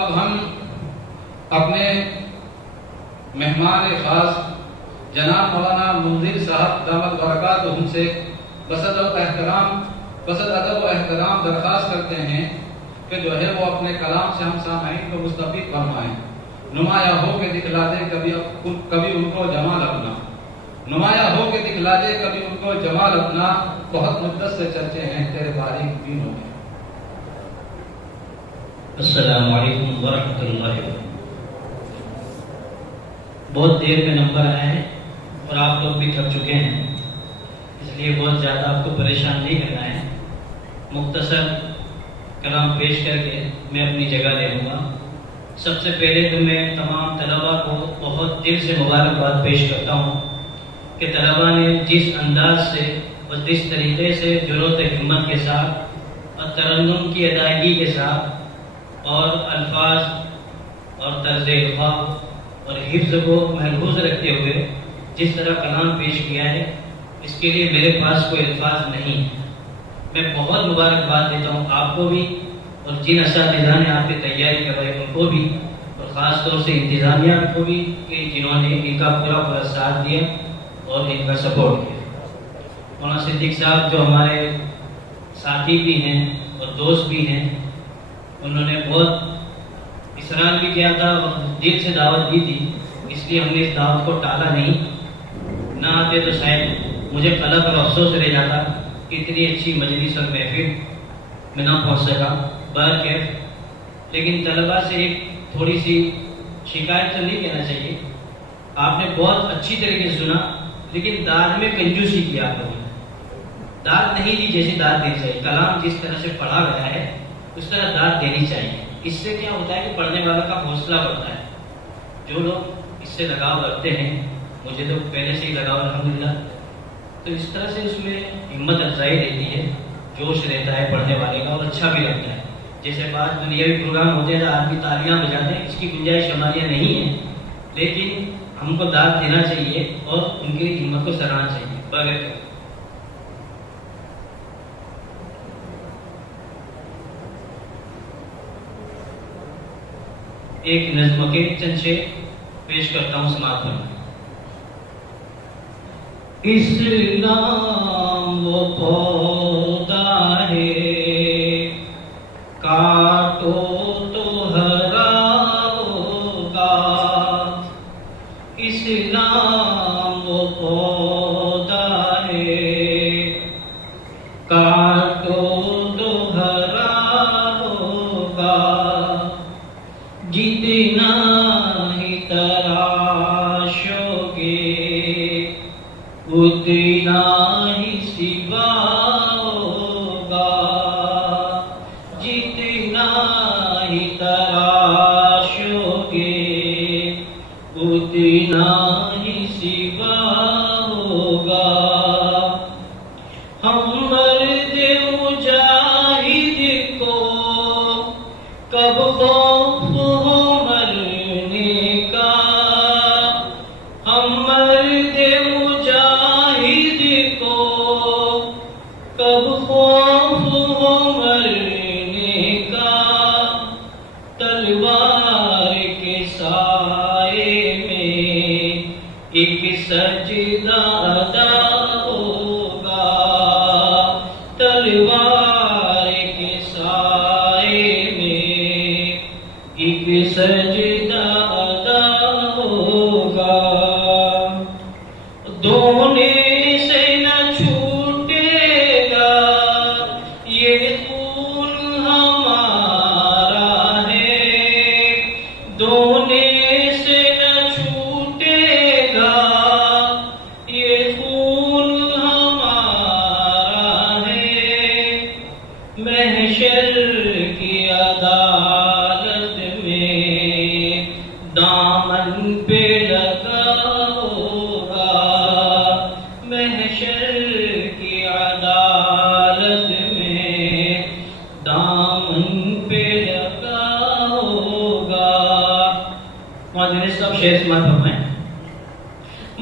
اب ہم اپنے مہمان خاص جناب مولانا منذر صاحب دامت برکاتہم سے بصدر ادب و احترام درخواست کرتے ہیں کہ جو ہے وہ اپنے کلام سے ہم سامعین کو مستفید فرمائیں. نمایاں ہو کے دکھلا دے کبھی ان کو جمال اپنا، نمایاں ہو کے دکھلا دے کبھی ان کو جمال اپنا، بہت مدت سے چرچے ہیں تیرے باریک دینوں میں. السلام علیکم ورحمۃ اللہ وبرکاتہ. بہت دیر میں نمبر آئے ہیں اور آپ لوگ بھی تھک چکے ہیں، اس لیے بہت زیادہ آپ کو پریشان نہیں کرنا ہے. مختصر کلام پیش کر کے میں اپنی جگہ لے لوں گا. سب سے پہلے تو میں تمام طلباء کو بہت دل سے مبارکباد پیش کرتا ہوں کہ طلباء نے جس انداز سے اور جس طریقے سے جرأت و ہمت کے ساتھ اور ترنم کی ادائیگی کے ساتھ اور الفاظ اور طرز الفاظ اور حفظ کو محفوظ رکھتے ہوئے جس طرح کلام پیش کیا ہے، اس کے لیے میرے پاس کوئی الفاظ نہیں. میں بہت مبارکباد دیتا ہوں آپ کو بھی اور جن اساتذہ نے آپ کی تیاری کروائی ان کو بھی، اور خاص طور سے انتظامیہ کو بھی کہ جنہوں نے ان کا پورا ساتھ دیا اور ان کا سپورٹ کیا. مولانا صدیق صاحب جو ہمارے ساتھی بھی ہیں اور دوست بھی ہیں، انہوں نے بہت اصرار بھی کیا تھا اور دل سے دعوت دی تھی، اس لیے ہم نے اس دعوت کو ٹالا نہیں. نہ آتے تو شاید مجھے قلق اور افسوس رہ جاتا کہ اتنی اچھی مجلس اور محفل میں نہ پہنچ سکا. برکیف لیکن طلباء سے ایک تھوڑی سی شکایت تو نہیں کہنا چاہیے. آپ نے بہت اچھی طریقے سے سنا لیکن داد میں کنجوسی کیا آپ لوگوں نے. داد نہیں دی جیسی داد دینی چاہیے. کلام جس طرح سے پڑھا گیا ہے اس طرح داد دینی چاہیے. اس سے کیا ہوتا ہے کہ پڑھنے والا کا حوصلہ بڑھتا ہے. جو لوگ اس سے لگاؤ رکھتے ہیں، مجھے تو پہلے سے ہی لگاؤ الحمدللہ، تو اس طرح سے اس میں ہمت افزائی رہتی ہے، جوش رہتا ہے پڑھنے والے کا اور اچھا بھی لگتا ہے. جیسے بعض دنیاوی پروگرام ہوتے ہیں آدمی تالیاں بجاتے ہیں، اس کی گنجائش ہمارے یہاں نہیں ہے، لیکن ہم کو داد دینا چاہیے اور ان کی ہمت کو سراہنا چاہیے. بغیر ایک نظم کے چند شعر پیش کرتا ہوں سماعت فرمائیں. اسلام وہ پودا ہے کاٹو تو ہرا ہوگا. اسلام وہ پودا ہے کاٹو تو ہرا ہوگا. جتنا ہی تراشو گے اتنا ہی سوا ہوگا. جتنا ہی تراشو گے اتنا ہی سوا ہوگا. ہم مرد مجاہد کو کب خوف ہو مرنے کا. ہم مرد مجاہد کو کب خوف ہو مرنے کا. تلوار کے سائے میں ایک سجدہ ادا ہوگا. تلوار کے سائے میں ایک سجدہ ادا ہوگا. دھونے سے نہ چھوٹے گا یہ خون ہمارا ہے. دھونے سے نہ چھوٹے گا یہ خون ہمارا ہے. محشر کی عدالت میں دامن پہ لگا ہوگا. محشر کی عدالت میں دامن پہ لگا ہوگا. معذرت سب شعر سماعت فرمائیں.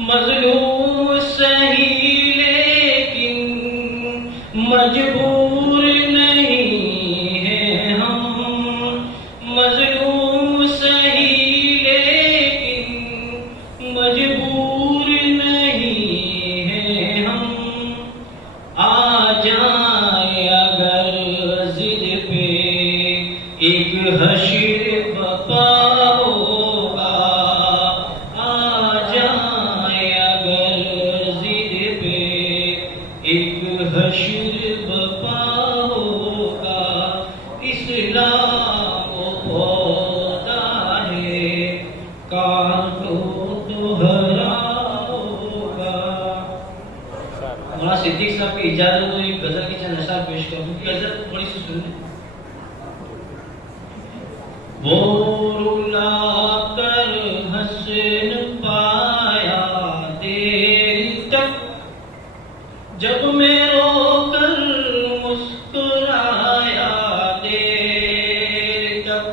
مظلوم سہی لیکن مجبور نہیں ہیں ہم. مظلوم سہی لیکن مجبور نہیں ہیں ہم، آ جائیں اگر ضد پہ ایک حشر بپا ہوگا، آ جائیں اگر ضد پہ ایک حشر بپا ہوگا، اسلام وہ پودا ہے کانٹو تو ہرا ہوگا۔ مولانا صدیق صاحب کی اجازت ہو ایک غزل کی چند اشعار پیش کروں، غزل تھوڑی سی سن لیں۔ وہ رلا کر حسن پایا دیر تک، جب میں رو کر مسکرایا دیر تک،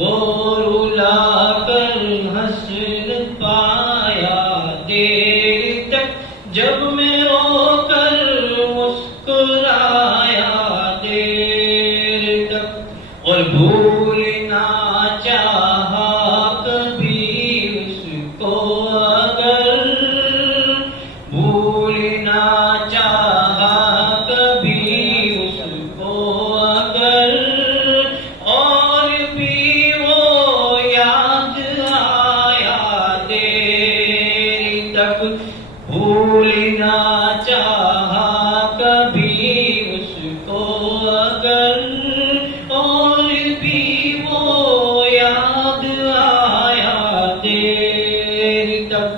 وہ رلا کر حسن پایا دیر تک، جب میں رو کر مسکرایا دیر تک، اور بھولنا چاہا کبھی اس کو اگر، بھولنا چاہا کبھی اس کو اگر، اور بھی وہ یاد آیا دیر تک، بھولنا چاہا کبھی اس کو اگر، اور بھی وہ یاد آیا دیر تک،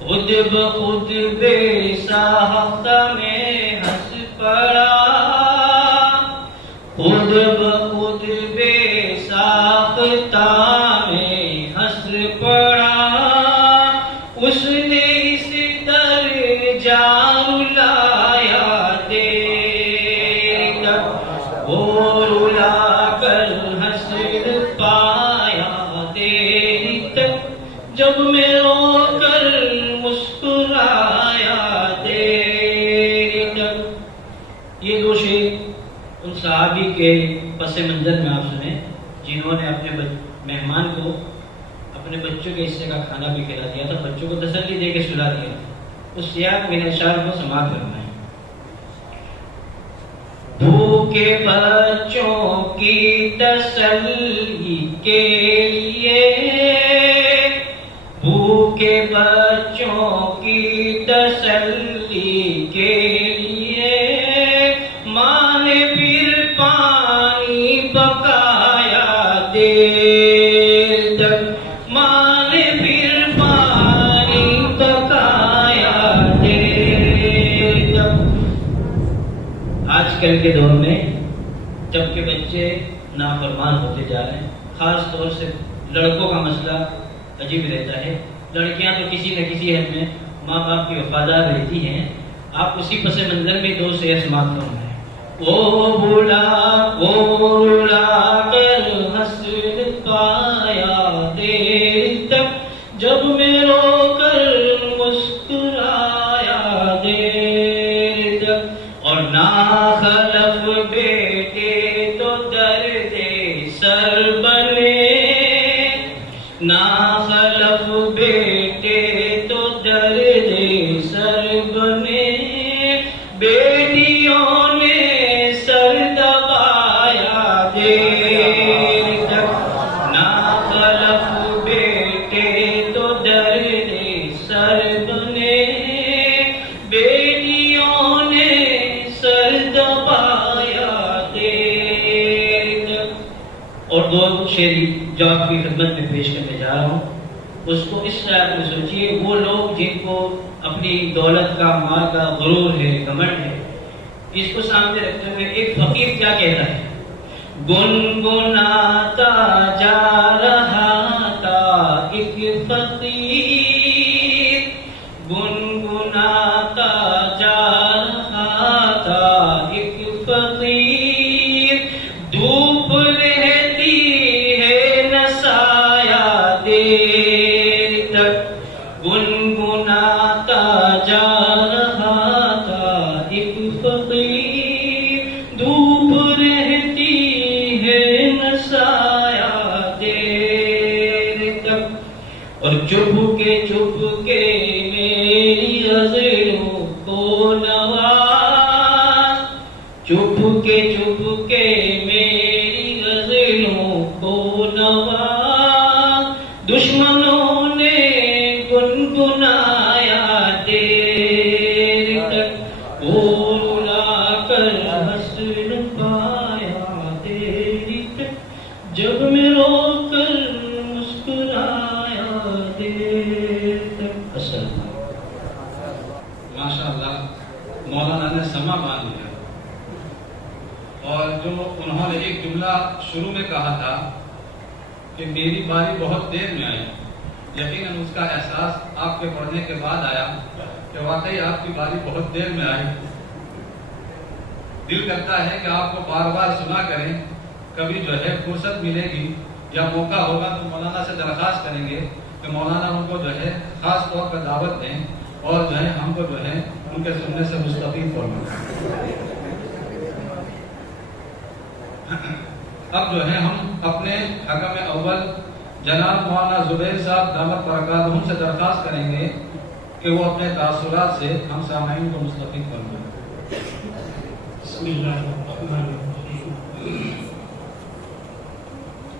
خود بخود بے ساختہ میں ہنس پڑا، خود بخود بے ساختہ میں ہنس پڑا، اس نے اس درجہ رلایا دیر تک، وہ رلا کر حسن پایا دیر تک، جب میں رو کر مسکرایا دیر تک۔ یہ دو شعر ان صحابی کے پس منظر میں آپ سنیں جنہوں نے اپنے مہمان کو اپنے بچوں کے حصے کا کھانا بھی کھلا دیا تھا، بچوں کو تسلی دے کے سلا دیا تھا۔ اس سیاق میں اشعار کو سماعت کرنا ہے۔ بھوکے بچوں کی تسلی کے لیے، بھوکے بچوں کی تسلی کے لیے، ماں نے پھر پانی پکایا دیر تک، ماں نے پھر پانی پکایا دیر تک۔ آج کل کے دور میں جب کہ بچے نافرمان ہوتے جا رہے ہیں، خاص طور سے لڑکوں کا مسئلہ عجیب رہتا ہے، لڑکیاں تو کسی نہ کسی حد میں ماں باپ کی وفادار رہتی ہیں۔ آپ اسی پس منظر میں دو شعر سماعت کرنا ہے۔ وہ رلا کر حسن پایا دیر تک، جب میں رو کر مسکرایا دیر تک، اور ناخلف بیٹے تو درد سر بنے، ناخلف بیٹے تو درد سر بنے، بیٹیوں نے سر دبایا دیر تک، ناخلف بیٹے تو درد سر بنے، بیٹیوں نے سر دبایا دیر تک۔ اور دو شعر جو آپ کی خدمت میں پیش کرنے جا رہا ہوں، اس کو اس طرح میں سوچیے، وہ لوگ جن کو اپنی دولت کا، مال کا غرور ہے، گھمنڈ ہے، اس کو سامنے رکھتے ہوئے ایک فقیر کیا کہتا ہے؟ گنگناتا جا رہا تھا ایک فقیر، گنگناتا جا رہا تھا ایک فقیر، دھوپ رہتی ہے نہ سایہ دیر تک، گنگناتا جا رہا تھا ایک فقیر، دھوپ رہتی ہے نہ سایہ چپ کے میری غزلوں کو نواز، چپ کے میری غزلوں کو نواز، دشمنوں نے گنگنایا دیر تک، وہ رلا کر حسن پایا دیر تک، جب میں رو کر مسکرایا دیر تک۔ ماشاءاللہ مولانا نے سما باندھ لیا، اور جو انہوں نے ایک جملہ شروع میں کہا تھا کہ میری باری بہت دیر میں آئی، یقیناً اس کا احساس آپ کے پڑھنے کے بعد آیا کہ واقعی آپ کی باری بہت دیر میں آئی۔ دل کرتا ہے کہ آپ کو بار بار سنا کریں، کبھی جو ہے فرصت ملے گی یا موقع ہوگا تو مولانا سے درخواست کریں گے کہ مولانا ان کو جو ہے خاص طور پر دعوت دیں اور جو ہے ہم کو جو ہے ان کے سننے سے مستفید فرمائیں۔ اب جو ہے ہم اپنے حکم اول جناب مولانا زبیر صاحب دامت برکاتہم سے درخواست کریں گے کہ وہ اپنے تاثرات سے ہم سامعین کو مستفید فرمائیں۔ بسم اللہ الرحمن الرحیم،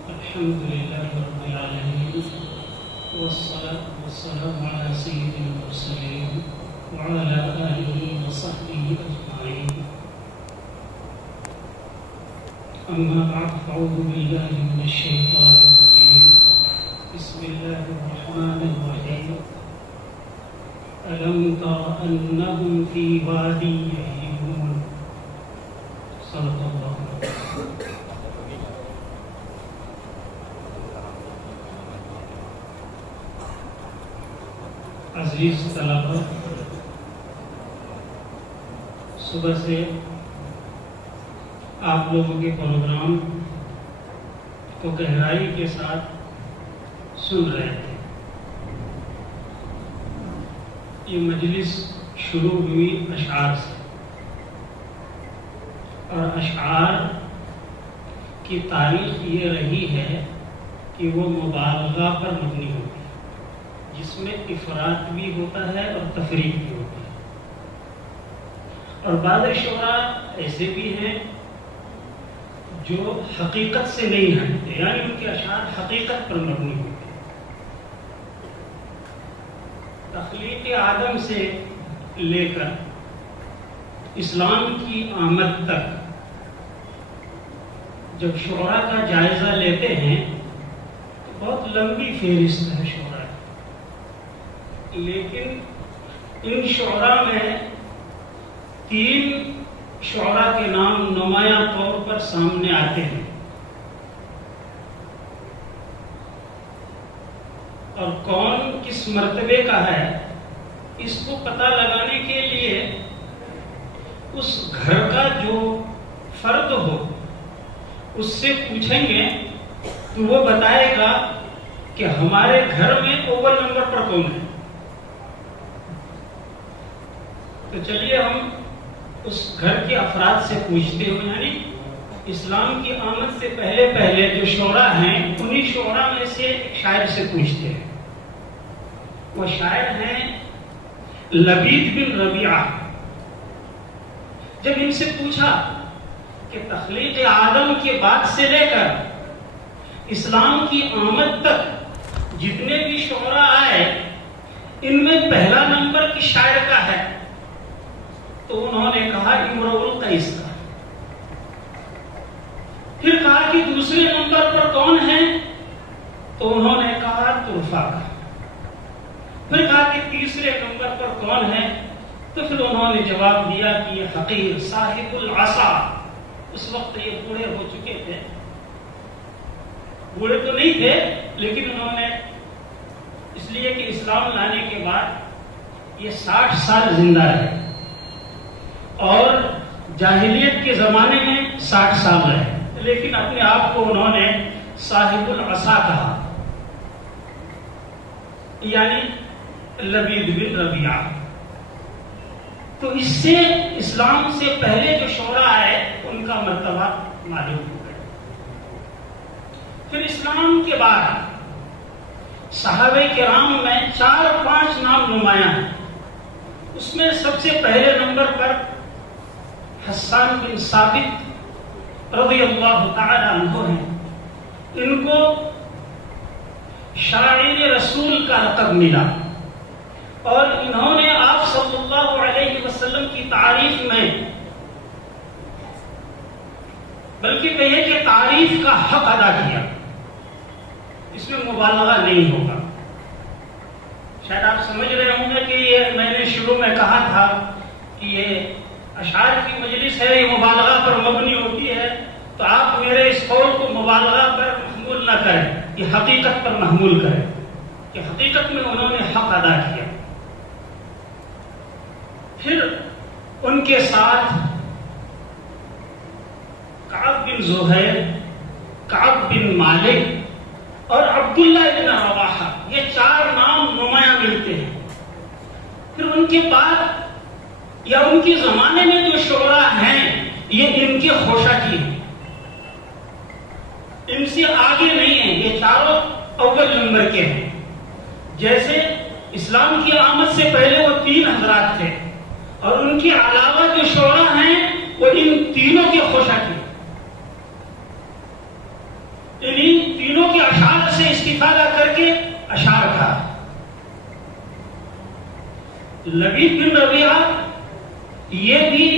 الحمد للہ رب العالمین، والصلاة والسلام علی سید المرسلین وعلی آلہ وصحبہ اجمعین، اما بعد فاعوذ باللہ من الشیطان الرجیم، بسم اللہ الرحمن الرحیم، ألم تر أنهم في وادي يهيمون، صدق الله العظيم۔ عزیز طلبہ، صبح سے آپ لوگوں کے پروگرام کو گہرائی کے ساتھ سن رہے تھے۔ یہ مجلس شروع ہوئی اشعار سے، اور اشعار کی تاریخ یہ رہی ہے کہ وہ مبالغہ پر مبنی ہوتی ہے، جس میں افراط بھی ہوتا ہے اور تفریق بھی ہوتی ہے، اور بعض شعراء ایسے بھی ہیں جو حقیقت سے نہیں ہٹتے، یعنی ان کے اشعار حقیقت پر مبنی ہوتے ہیں۔ تخلیق آدم سے لے کر اسلام کی آمد تک جب شعراء کا جائزہ لیتے ہیں تو بہت لمبی فہرست ہے شعراء کی، لیکن ان شعراء میں 3 شعراء کے نام نمایاں طور پر سامنے آتے ہیں، اور کون کس مرتبے کا ہے اس کو پتہ لگانے کے لیے اس گھر کا جو فرد ہو اس سے پوچھیں گے تو وہ بتائے گا کہ ہمارے گھر میں اول نمبر پر کون ہے۔ تو چلیے ہم اس گھر کے افراد سے پوچھتے ہیں، یعنی اسلام کی آمد سے پہلے پہلے جو شعراء ہیں انہی شعراء میں سے ایک شاعر سے پوچھتے ہیں۔ وہ شاعر ہیں لبید بن ربیعہ۔ جب ان سے پوچھا کہ تخلیق آدم کے بعد سے لے کر اسلام کی آمد تک جتنے بھی شعراء آئے ان میں پہلا نمبر کس شاعر کا ہے، تو انہوں نے کہا امرؤ القیس کا۔ پھر کہا کہ دوسرے نمبر پر کون ہے، تو انہوں نے کہا طرفہ کا۔ پھر کہا کہ تیسرے نمبر پر کون ہے، تو پھر انہوں نے جواب دیا کہ یہ حقیر صاحب العصا۔ اس وقت یہ بوڑھے ہو چکے تھے، بوڑھے تو نہیں تھے لیکن انہوں نے اس لیے کہ اسلام لانے کے بعد یہ 60 سال زندہ رہے، اور جاہلیت کے زمانے میں 60 سال رہے، لیکن اپنے آپ کو انہوں نے صاحب العصا کہا، یعنی لبید بن ربیعہ۔ تو اس سے اسلام سے پہلے جو شعراء آئے ان کا مرتبہ معلوم ہو گیا۔ پھر اسلام کے بعد صحابہ کرام میں 4-5 نام نمایاں ہیں. اس میں سب سے پہلے نمبر پر حسان بن ثابت رضی اللہ تعالی عنہ ہیں. ان کو شاعر رسول کا لقب ملا اور انہوں نے آپ صلی اللہ علیہ وسلم کی تعریف میں بلکہ کہیے کہ تعریف کا حق ادا کیا. اس میں مبالغہ نہیں ہوگا. شاید آپ سمجھ رہے ہوں گے کہ یہ میں نے شروع میں کہا تھا کہ یہ اشعار کی مجلس ہے، یہ مبالغہ پر مبنی ہوتی ہے، تو آپ میرے اس قول کو مبالغہ پر محمول نہ کریں، یہ حقیقت پر محمول کریں کہ حقیقت میں انہوں نے حق ادا کیا. پھر ان کے ساتھ کعب بن زہیر، کعب بن مالک اور عبداللہ بن رواحہ، یہ 4 نام نمایاں ملتے ہیں. پھر ان کے بعد یا ان کے زمانے میں جو شعراء ہیں یہ ان کے خوشہ کی ہیں، ان سے آگے نہیں ہیں، یہ چاروں اول نمبر کے ہیں. جیسے اسلام کی آمد سے پہلے وہ 3 حضرات تھے اور ان کے علاوہ جو شعراء ہیں وہ ان تینوں کے خوشہ کی. انہیں تینوں کے اشعار سے استفادہ کر کے اشعار کہا. لبید بن ربیعہ یہ بھی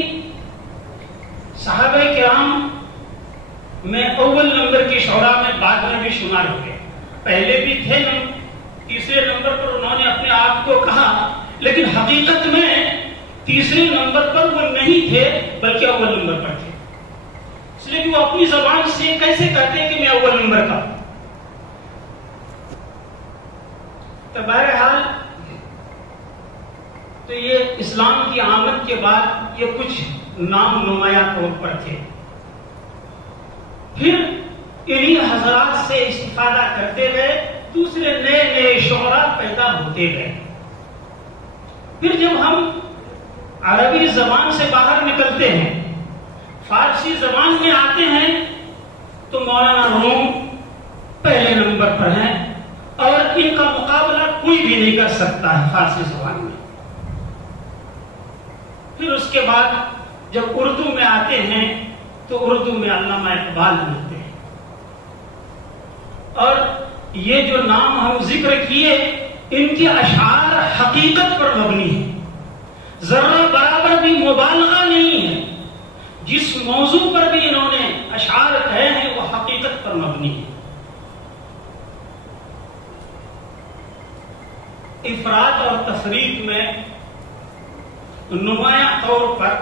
صحابہ کرام میں اول نمبر کے شعراء میں بعد میں بھی شمار ہو گئے. پہلے بھی تھے، تیسرے نمبر پر انہوں نے اپنے آپ کو کہا، لیکن حقیقت میں تیسرے نمبر پر وہ نہیں تھے بلکہ اول نمبر پر تھے. اس لیے کہ وہ اپنی زبان سے کیسے کہتے ہیں کہ میں اول نمبر کا. تو بہرحال تو یہ اسلام کی آمد کے بعد یہ کچھ نام نمایاں طور پر تھے. پھر انہی حضرات سے استفادہ کرتے گئے، دوسرے نئے نئے شعراء پیدا ہوتے گئے. پھر جب ہم عربی زبان سے باہر نکلتے ہیں، فارسی زبان میں آتے ہیں، تو مولانا روم پہلے نمبر پر ہیں اور ان کا مقابلہ کوئی بھی نہیں کر سکتا ہے فارسی زبان میں. پھر اس کے بعد جب اردو میں آتے ہیں تو اردو میں علامہ اقبال ملتے ہیں. اور یہ جو نام ہم ذکر کیے ان کے اشعار حقیقت پر مبنی ہیں، ذرہ برابر بھی مبالغہ نہیں ہے. جس موضوع پر بھی انہوں نے اشعار کہے ہیں وہ حقیقت پر مبنی ہے. افراد اور تفرید میں نمایاں طور پر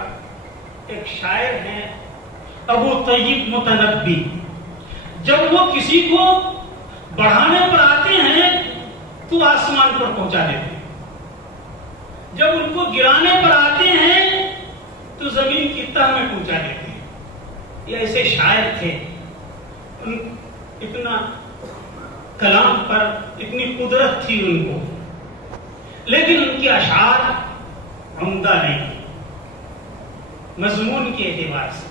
ایک شاعر ہیں ابو طیب متنبی. جب وہ کسی کو بڑھانے پر آتے ہیں تو آسمان پر پہنچا دیتے ہیں، جب ان کو گرانے پر آتے ہیں تو زمین کی تہ میں پہنچا دیتے ہیں. یہ ایسے شاعر تھے، اتنا کلام پر اتنی قدرت تھی ان کو، لیکن ان کے اشعار عمدہ نہیں مضمون کے اعتبار سے.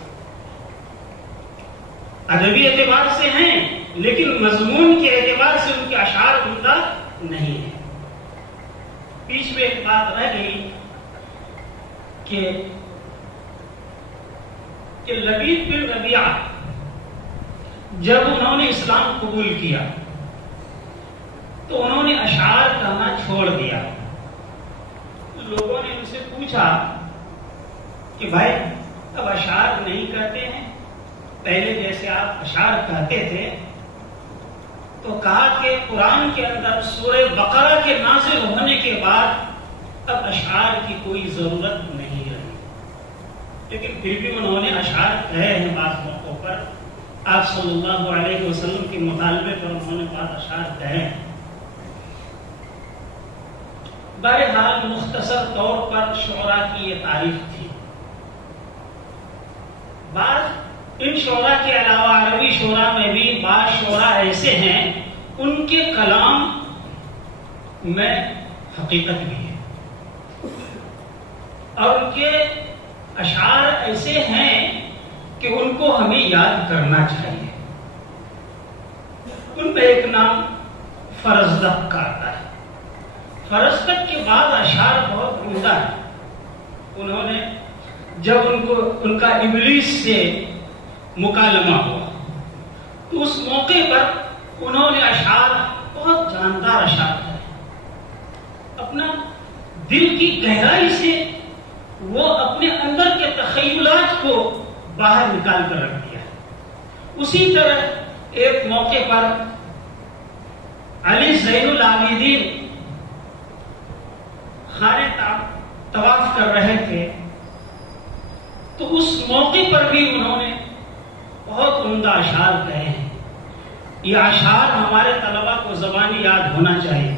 ادبی اعتبار سے ہیں لیکن مضمون کے اعتبار سے ان کے اشعار عمدہ نہیں ہے. بیچ میں ایک بات رہ گئی کہ لبید بن ربیعہ جب انہوں نے اسلام قبول کیا تو انہوں نے اشعار کہنا چھوڑ دیا. لوگوں نے ان سے پوچھا کہ بھائی اب اشعار نہیں کہتے ہیں، پہلے جیسے آپ اشعار کہتے تھے. تو کہا کہ قرآن کے اندر سورہ بقرہ کے نازل ہونے کے بعد اب اشعار کی کوئی ضرورت نہیں رہی. لیکن پھر بھی انہوں نے اشعار کہے ہیں بعض موقعوں پر. آپ صلی اللہ علیہ وسلم کے مطالبے پر انہوں نے بعض اشعار کہے ہیں. بہرحال مختصر طور پر شعراء کی یہ تعریف تھی. بعض ان شعراء کے علاوہ عربی شعراء میں بھی بعض شعراء ایسے ہیں ان کے کلام میں حقیقت بھی ہے اور ان کے اشعار ایسے ہیں کہ ان کو ہمیں یاد کرنا چاہیے. ان میں ایک نام فرزدق کا آتا ہے. فرزدق کے بعد اشعار بہت عمدہ ہے. انہوں نے جب ان کا ابلیس سے مکالمہ ہوا تو اس موقع پر انہوں نے اشعار بہت جاندار اشعار ہے. اپنا دل کی گہرائی سے وہ اپنے اندر کے تخیلات کو باہر نکال کر رکھ دیا. اسی طرح ایک موقع پر علی زین العابدین خانہ طواف کر رہے تھے تو اس موقع پر بھی انہوں نے بہت عمدہ اشعار کہے ہیں. یہ اشعار ہمارے طلباء کو زبانی یاد ہونا چاہیے.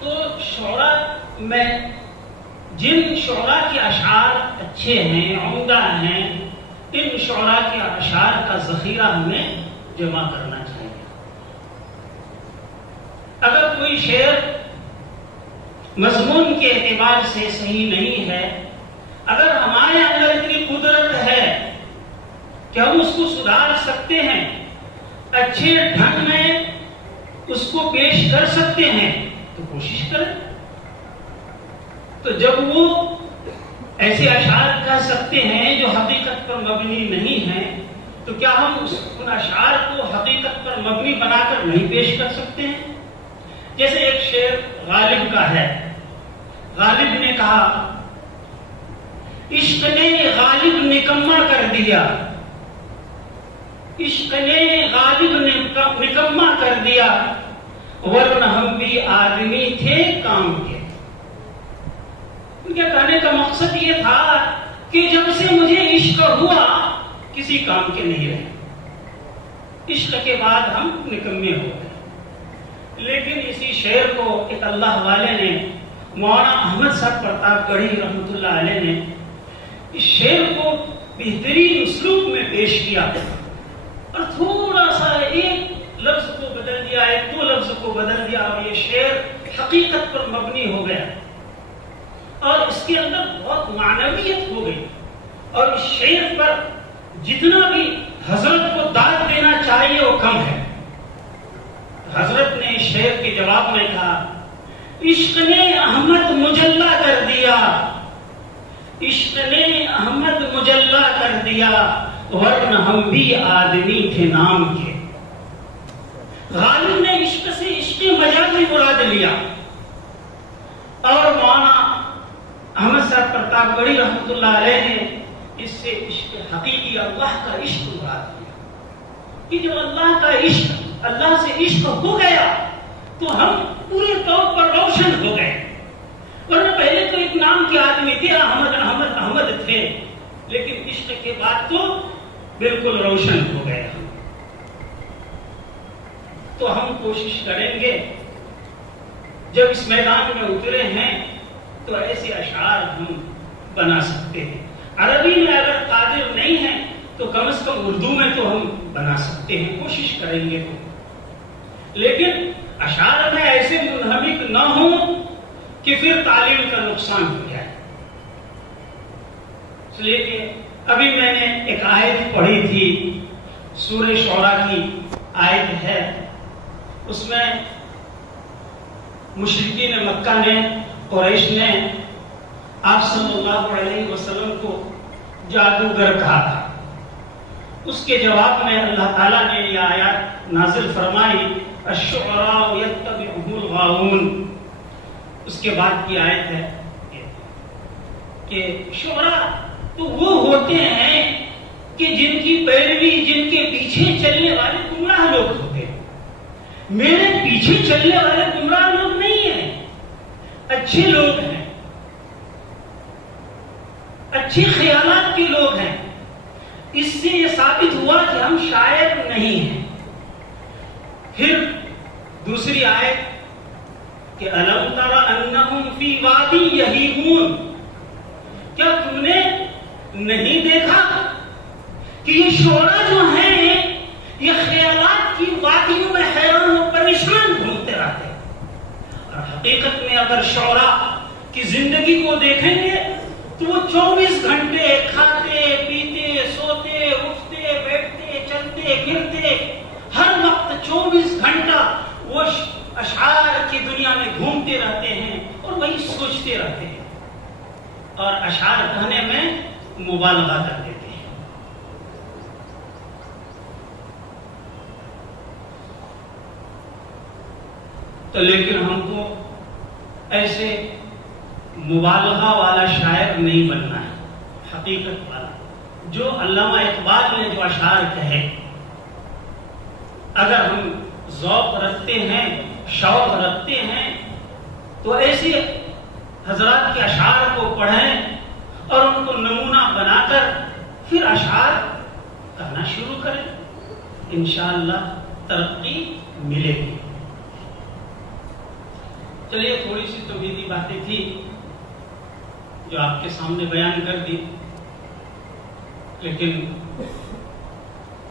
تو شعراء میں جن شعراء کے اشعار اچھے ہیں، عمدہ ہیں، ان شعراء کے اشعار کا ذخیرہ ہمیں جمع کرنا چاہیے. اگر کوئی شعر مضمون کے اعتبار سے صحیح نہیں ہے، اگر ہمارے اندر اتنی قدرت ہے کہ ہم اس کو سدھار سکتے ہیں، اچھے ڈھنگ میں اس کو پیش کر سکتے ہیں، تو کوشش کریں. تو جب وہ ایسے اشعار کہہ سکتے ہیں جو حقیقت پر مبنی نہیں ہیں، تو کیا ہم ان اشعار کو حقیقت پر مبنی بنا کر نہیں پیش کر سکتے ہیں؟ جیسے ایک شعر غالب کا ہے. غالب نے کہا عشق نے غالب نکما کر دیا، عشق نے غالب نکما کر دیا، ورنہ ہم بھی آدمی تھے کام کے. ان کے کہنے کا مقصد یہ تھا کہ جب سے مجھے عشق ہوا کسی کام کے نہیں رہے. عشق کے بعد ہم نکمے ہو گئے. لیکن اسی شعر کو ایک اللہ والے نے، مولانا احمد صاحب پرتاپ گڑھی رحمۃ اللہ علیہ نے اس شعر کو بہترین اسلوب میں پیش کیا اور تھوڑا سا ایک لفظ کو بدل دیا، ایک دو لفظ کو بدل دیا، اور یہ شعر حقیقت پر مبنی ہو گیا اور اس کے اندر بہت معنویت ہو گئی. اور اس شعر پر جتنا بھی حضرت کو داد دینا چاہیے وہ کم ہے. حضرت نے اس شعر کے جواب میں کہا عشق نے احمد مجلہ کر دیا، عشق نے احمد مجلہ کر دیا، ورنہ ہم بھی آدمی تھے نام کے. غالب نے عشق سے عشق مجازی مراد لیا اور مولانا احمد صاحب پرتاپ گڑھی رحمۃ اللہ علیہ نے اس سے عشق حقیقی اللہ کا عشق مراد لیا. کہ جب اللہ کا عشق، اللہ سے عشق ہو گیا تو ہم پورے طور پر روشن ہو گئے. ورنہ پہلے تو ایک نام کے آدمی تھے، احمد احمد احمد تھے، لیکن عشق کے بعد تو بالکل روشن ہو گئے. تو ہم کوشش کریں گے جب اس میدان میں اترے ہیں تو ایسے اشعار ہم بنا سکتے ہیں. عربی میں اگر قادر نہیں ہیں تو کم از کم اردو میں تو ہم بنا سکتے ہیں، کوشش کریں گے. لیکن اشعار میں ایسے منہمک نہ ہوں کہ پھر تعلیم کا نقصان ہو جائے. اس لیے کہ ابھی میں نے ایک آیت پڑھی تھی، سورہ شعراء کی آیت ہے، اس میں مشرکین مکہ نے، قریش نے آپ صلی اللہ علیہ وسلم کو جادوگر کہا تھا. اس کے جواب میں اللہ تعالیٰ نے یہ آیات نازل فرمائی الشعراء یتبعهم الغاوون. اس کے بعد کی آیت ہے کہ شعراء تو وہ ہوتے ہیں کہ جن کی پیروی، جن کے پیچھے چلنے والے گمراہ لوگ ہوتے ہیں. میرے پیچھے چلنے والے گمراہ لوگ نہیں ہیں، اچھے لوگ ہیں، اچھے خیالات کے لوگ ہیں. اس سے یہ ثابت ہوا کہ ہم شاعر نہیں ہیں. پھر دوسری آیت کہ الم تر انہم فی وادی یہیمون، کیا تم نے نہیں دیکھا کہ یہ شعراء جو ہیں یہ خیالات کی وادیوں میں حیران و پریشان گھومتے رہتے ہیں. اور حقیقت میں اگر شعراء کی زندگی کو دیکھیں گے تو وہ 24 گھنٹے کھاتے پیتے پھرتے ہر وقت 24 گھنٹہ وہ اشعار کی دنیا میں گھومتے رہتے ہیں اور وہی سوچتے رہتے ہیں اور اشعار کہنے میں مبالغہ کر دیتے ہیں. تو لیکن ہم کو ایسے مبالغہ والا شاعر نہیں بننا ہے، حقیقت والا. جو علامہ اقبال نے جو اشعار کہے، اگر ہم ذوق رکھتے ہیں، شوق رکھتے ہیں، تو ایسے حضرات کے اشعار کو پڑھیں اور ان کو نمونہ بنا کر پھر اشعار کہنا شروع کریں. انشاءاللہ ترقی ملے گی. چلیے تھوڑی سی توحیدی باتیں تھی جو آپ کے سامنے بیان کر دی، لیکن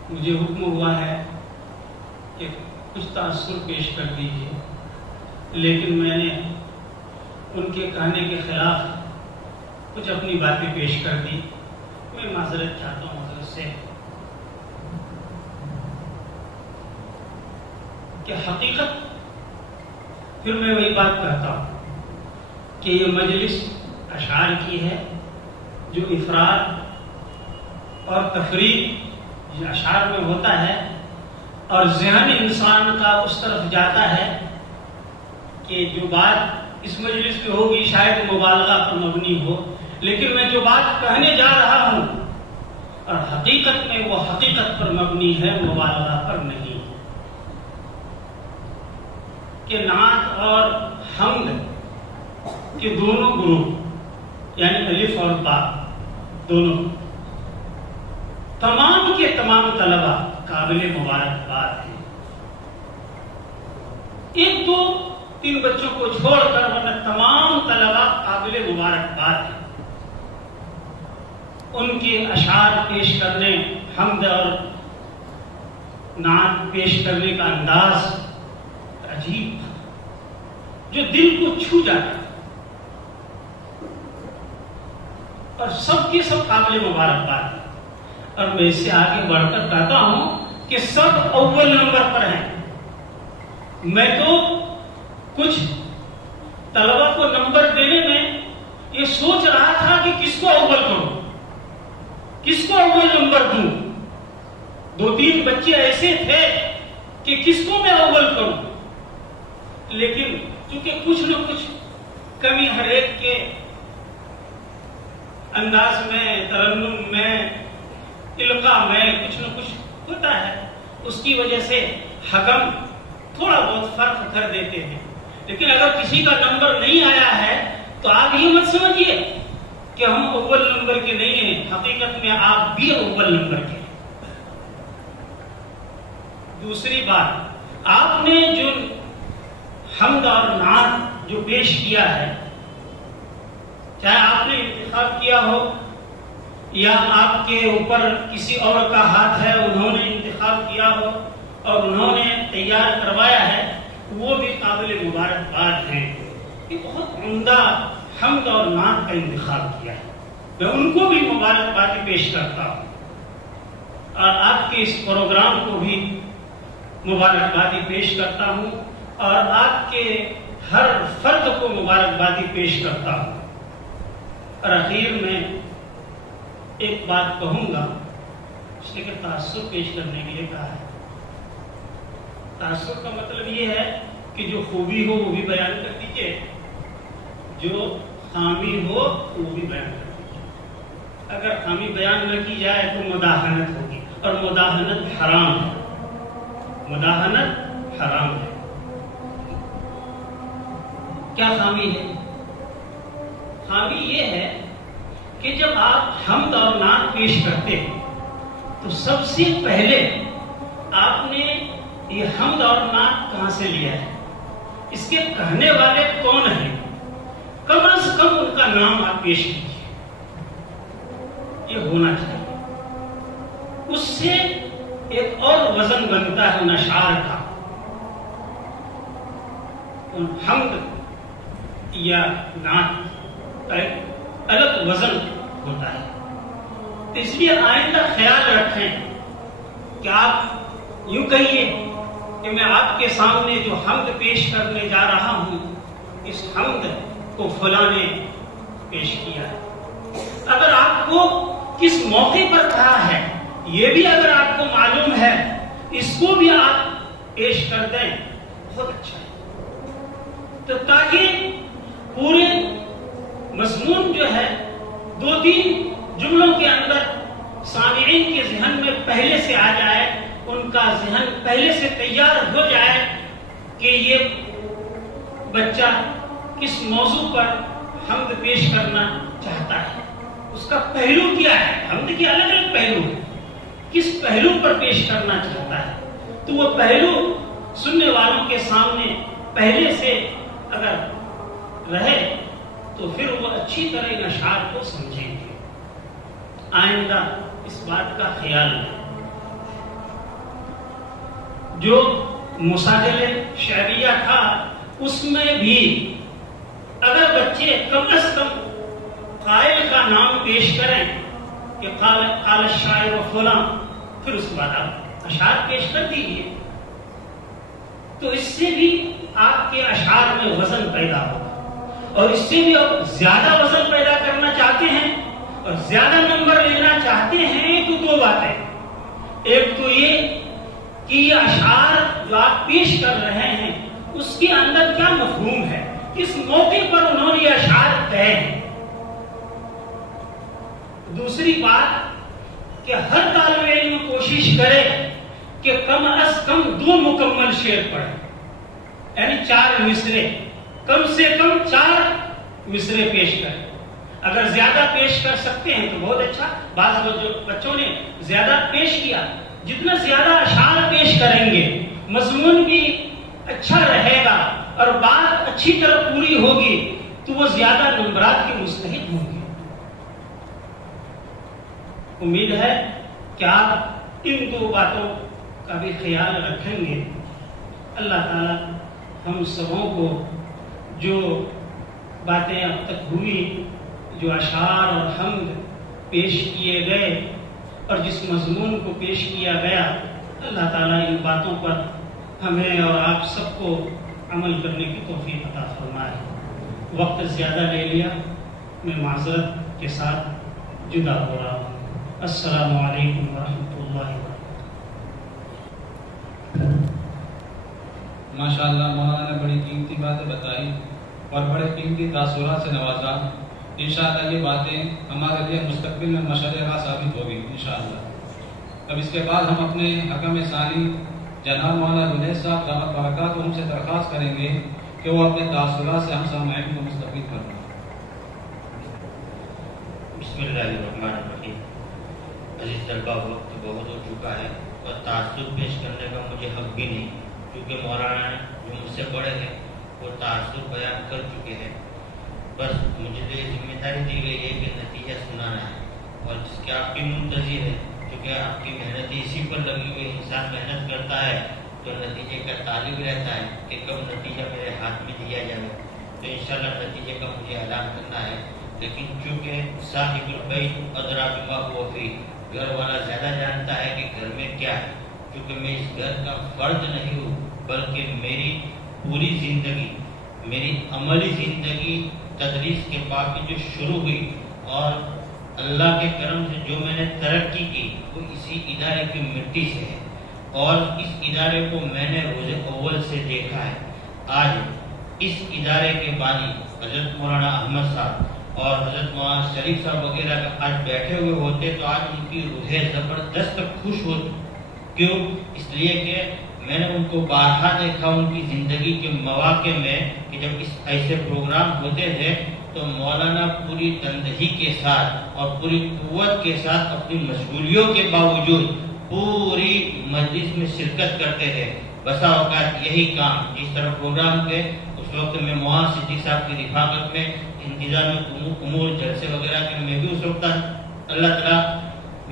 مجھے حکم ہوا ہے کہ کچھ تاثر پیش کر دیجیے، لیکن میں نے ان کے کہنے کے خلاف کچھ اپنی باتیں پیش کر دی. میں معذرت چاہتا ہوں حضرت سے کہ حقیقت پھر میں وہی بات کہتا ہوں کہ یہ مجلس اشعار کی ہے، جو افراد اور تفریح اشعار میں ہوتا ہے اور ذہن انسان کا اس طرف جاتا ہے کہ جو بات اس مجلس میں ہوگی شاید مبالغہ پر مبنی ہو، لیکن میں جو بات کہنے جا رہا ہوں اور حقیقت میں وہ حقیقت پر مبنی ہے، مبالغہ پر نہیں. کہ نعت اور حمد کے دونوں گروپ یعنی الف اور با دونوں تمام کے تمام طلبہ قابل مبارکباد ہیں. 1-2-3 بچوں کو چھوڑ کر ورنہ تمام طلبہ قابل مبارکباد ہیں. ان کے اشعار پیش کرنے، حمد اور نعت پیش کرنے کا انداز عجیب تھا جو دل کو چھو جاتا اور سب کے سب قابل مبارکباد ہیں. اور میں اس سے آگے بڑھ کر کہتا ہوں کہ سب اول نمبر پر ہیں. میں تو کچھ طلبہ کو نمبر دینے میں یہ سوچ رہا تھا کہ کس کو اول کروں، کس کو اول نمبر دوں. 2-3 بچے ایسے تھے کہ کس کو میں اول کروں، لیکن کیونکہ کچھ نہ کچھ کمی ہر ایک کے انداز میں، ترنم میں، القاء میں کچھ نہ کچھ ہوتا ہے، اس کی وجہ سے حکم تھوڑا بہت فرق کر دیتے ہیں. لیکن اگر کسی کا نمبر نہیں آیا ہے تو آپ یہ مت سمجھیے کہ ہم اول نمبر کے نہیں ہیں، حقیقت میں آپ بھی اول نمبر کے ہیں. دوسری بات، آپ نے جو حمد اور نعت جو پیش کیا ہے، چاہے آپ نے انتخاب کیا ہو یا آپ کے اوپر کسی اور کا ہاتھ ہے، انہوں نے انتخاب کیا ہو اور انہوں نے تیار کروایا ہے، وہ بھی قابل مبارکباد ہیں. یہ بہت عمدہ حمد اور نعت کا انتخاب کیا ہے. میں ان کو بھی مبارکباد پیش کرتا ہوں اور آپ کے اس پروگرام کو بھی مبارکبادی پیش کرتا ہوں اور آپ کے ہر فرد کو مبارکبادی پیش کرتا ہوں. اور اخیر میں ایک بات کہوں گا، اس لیے کہ تاثر پیش کرنے کے لیے کہا ہے. تاثر کا مطلب یہ ہے کہ جو خوبی ہو وہ بھی بیان کر دیجیے، جو خامی ہو وہ بھی بیان کر دیجیے. اگر خامی بیان نہ کی جائے تو مداحنت ہوگی اور مداحنت حرام ہے. مداحنت حرام ہے. کیا خامی ہے؟ خامی یہ ہے کہ جب آپ حمد اور نعت پیش کرتے ہیں تو سب سے پہلے آپ نے یہ حمد اور نعت کہاں سے لیا ہے، اس کے کہنے والے کون ہیں، کم از کم ان کا نام آپ پیش کیجیے. یہ ہونا چاہیے. اس سے ایک اور وزن بنتا ہے ان اشعار کا. حمد یا نعت کا ایک الگ وزن ہوتا ہے. اس لیے آئندہ خیال رکھیں کہ آپ یوں کہیے کہ میں آپ کے سامنے جو حمد پیش کرنے جا رہا ہوں اس حمد کو فلاں نے پیش کیا ہے۔ اگر آپ کو کس موقع پر کہا ہے یہ بھی اگر آپ کو معلوم ہے اس کو بھی آپ پیش کر دیں بہت اچھا ہے، تو تاکہ پورے مضمون جو ہے 2-3 جملوں کے اندر سامعین کے ذہن میں پہلے سے آ جائے، ان کا ذہن پہلے سے تیار ہو جائے کہ یہ بچہ کس موضوع پر حمد پیش کرنا چاہتا ہے، اس کا پہلو کیا ہے۔ حمد کے الگ الگ پہلو ہیں، کس پہلو پر پیش کرنا چاہتا ہے، تو وہ پہلو سننے والوں کے سامنے پہلے سے اگر رہے تو پھر وہ اچھی طرح ان اشعار کو سمجھیں گے۔ آئندہ اس بات کا خیال رکھیں، جو مساجل شعریہ تھا اس میں بھی اگر بچے کم از کم قائل کا نام پیش کریں کہ قال الشاعر و فلاں، پھر اس کے بعد آپ اشعار پیش کر دیجیے، تو اس سے بھی آپ کے اشعار میں وزن پیدا ہوگا، اور اس سے بھی آپ زیادہ وزن پیدا کرنا چاہتے ہیں اور زیادہ نمبر لینا چاہتے ہیں تو 2 باتیں، ایک تو یہ کہ یہ اشعار جو آپ پیش کر رہے ہیں اس کے اندر کیا مفہوم ہے، کس موقع پر انہوں نے یہ اشعار کہے ہیں۔ دوسری بات کہ ہر طالب علم کوشش کرے کہ کم از کم 2 مکمل شعر پڑھے، یعنی 4 مصرے، کم سے کم 4 مصرے پیش کریں۔ اگر زیادہ پیش کر سکتے ہیں تو بہت اچھا، بعض بچوں نے زیادہ پیش کیا، جتنا زیادہ اشعار پیش کریں گے مضمون بھی اچھا رہے گا اور بات اچھی طرح پوری ہوگی تو وہ زیادہ نمبرات کے مستحق ہوں گے۔ امید ہے کہ آپ ان 2 باتوں کا بھی خیال رکھیں گے۔ اللہ تعالی ہم سبوں کو جو باتیں اب تک ہوئی، جو اشعار اور حمد پیش کیے گئے اور جس مضمون کو پیش کیا گیا، اللہ تعالیٰ ان باتوں پر ہمیں اور آپ سب کو عمل کرنے کی توفیق عطا فرمائے۔ وقت زیادہ لے لیا، میں معذرت کے ساتھ جدا ہو رہا ہوں۔ السلام علیکم ورحمۃ اللہ وبرکاتہ۔ ماشاءاللہ مولانا نے بڑی قیمتی باتیں بتائی اور بڑے قیمتی تاثرات سے نوازا۔ انشاءاللہ یہ باتیں ہمارے لیے مستقبل میں مشعل راہ ثابت ہوگی انشاءاللہ۔ اب اس کے بعد ہم اپنے حکم ثانی جناب مولانا جنید صاحب دامت برکاتہم سے درخواست کریں گے کہ وہ اپنے تاثرات سے ہم سامعین کو مستفید کریں۔ بسم اللہ الرحمن الرحیم۔ عزیز طلبہ، وقت بہت ہو چکا ہے اور تاثر پیش کرنے کا مجھے حق بھی نہیں، کیونکہ مولانا جو مجھ سے بڑے ہیں وہ تاثر بیان کر چکے ہیں۔ بس مجھے تو یہ ذمہ داری دی گئی ہے کہ نتیجہ سنانا ہے، اور جس کے آپ کی منتظر ہے، کیونکہ آپ کی محنت اسی پر لگی ہوئی، انسان محنت کرتا ہے تو نتیجے کا طالب رہتا ہے کہ کب نتیجہ میرے ہاتھ میں دیا جائے، تو انشاءاللہ نتیجے کا مجھے اعلان کرنا ہے۔ لیکن چونکہ صاحب البیت ادری بما هو فیہ، گھر والا زیادہ جانتا ہے کہ گھر میں کیا ہے، کیونکہ میں اس گھر کا فرد نہیں ہوں، بلکہ میری پوری زندگی، میری عملی زندگی تدریس کے بعد جو شروع ہوئی اور اللہ کے کرم سے جو میں نے ترقی کی وہ اسی ادارے کی مٹی سے ہے، اور اس ادارے کو میں نے روز اول سے دیکھا ہے۔ آج اس ادارے کے بانی حضرت مولانا احمد صاحب اور حضرت مولانا شریف صاحب وغیرہ آج بیٹھے ہوئے ہوتے تو آج ان کی روح زبردست خوش ہوتی۔ کیوں؟ اس لیے کہ میں نے ان کو بارہا دیکھا ان کی زندگی کے مواقع میں کہ جب اس ایسے پروگرام ہوتے تھے تو مولانا پوری تندہی کے ساتھ اور پوری قوت کے ساتھ اپنی مشغولیوں کے باوجود پوری مجلس میں شرکت کرتے تھے۔ بسا اوقات یہی کام جس طرح پروگرام کے اس وقت میں مولانا صدیق صاحب کی رفاقت میں انتظام امور جلسے وغیرہ کے میں بھی اس وقت اللہ تعالیٰ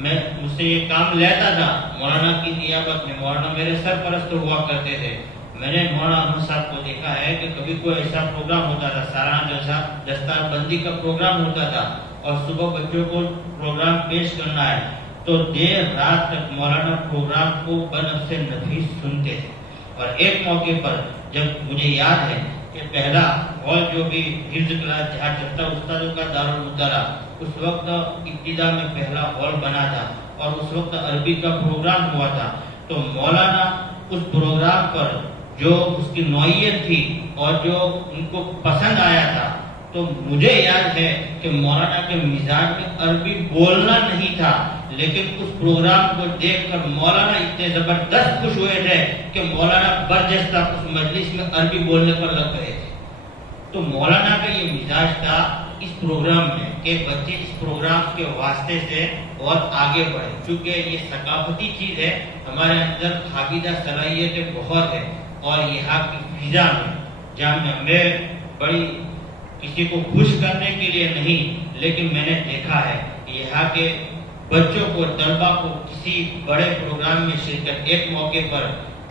میں مجھ سے یہ کام لیتا تھا۔ مولانا کی نیابت میں مولانا میرے سرپرست ہوا کرتے تھے۔ میں نے مولانا احمد صاحب کو دیکھا ہے کہ کبھی کوئی ایسا پروگرام ہوتا تھا، سالانہ جلسہ دستار بندی کا پروگرام ہوتا تھا اور صبح بچوں کو پروگرام پیش کرنا ہے، تو دیر رات تک مولانا پروگرام کو بنفس نفیس سنتے تھے. اور ایک موقع پر جب مجھے یاد ہے کہ پہلا ہال جو بھی حفظ کلاس جہاں چلتا استادوں کا دارالمطالعہ، اس وقت ابتدا میں پہلا ہال بنا تھا اور اس وقت عربی کا پروگرام ہوا تھا. تو مولانا اس پروگرام پر جو اس کی نوعیت تھی اور جو ان کو پسند آیا تھا، تو مجھے یاد ہے کہ مولانا کے مزاج میں عربی بولنا نہیں تھا، لیکن اس پروگرام کو دیکھ کر مولانا اتنے زبردست خوش ہوئے تھے کہ مولانا برجستہ اس مجلس میں عربی بولنے پر لگ گئے تھے. تو مولانا کا یہ مزاج تھا اس پروگرام میں کہ بچے اس پروگرام کے واسطے سے اور آگے بڑھے، کیونکہ یہ ثقافتی چیز ہے، ہمارے اندر خابیدہ صلاحیتیں بہت ہے. اور یہاں کی فضا میں جامعہ میں بڑی کسی کو خوش کرنے کے لیے نہیں، لیکن میں نے دیکھا ہے یہاں کے بچوں کو، طلبا کو کسی بڑے پروگرام میں شرکت. ایک موقع پر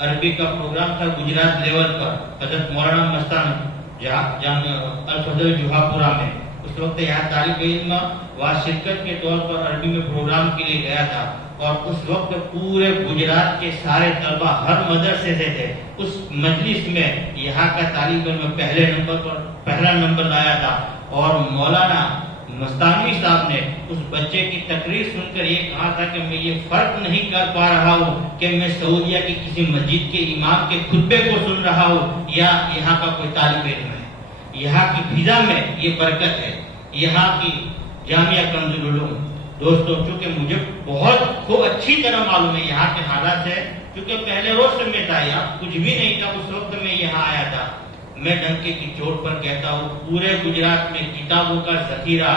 عربی کا پروگرام تھا گجرات لیول پر، حضرت مولانا مستان جامعہ الفضل جوہاپورہ میں. اس وقت یہاں طالب علم وہاں شرکت کے طور پر عربی میں پروگرام کے لیے گیا تھا، اور اس وقت پورے گجرات کے سارے طلبا ہر مدرسے سے تھے. اس مجلس میں یہاں کا طالب علم پہلے نمبر پر پہلا نمبر لایا تھا، اور مولانا مستانوی صاحب نے اس بچے کی تقریر سن کر یہ کہا تھا کہ میں یہ فرق نہیں کر پا رہا ہوں کہ میں سعودیہ کی کسی مسجد کے امام کے خطبے کو سن رہا ہوں یا یہاں کا کوئی طالب علم ہے. یہاں کی فضا میں یہ برکت ہے. یہاں کی جامعہ کنز العلوم دوستوں، چونکہ مجھے بہت خوب اچھی طرح معلوم ہے یہاں کے حالات ہے، کیونکہ پہلے روز سے میں تھا یہاں، کچھ بھی نہیں تھا اس وقت میں یہاں آیا تھا. میں ڈنکے کی چوٹ پر کہتا ہوں پورے گجرات میں کتابوں کا ذخیرہ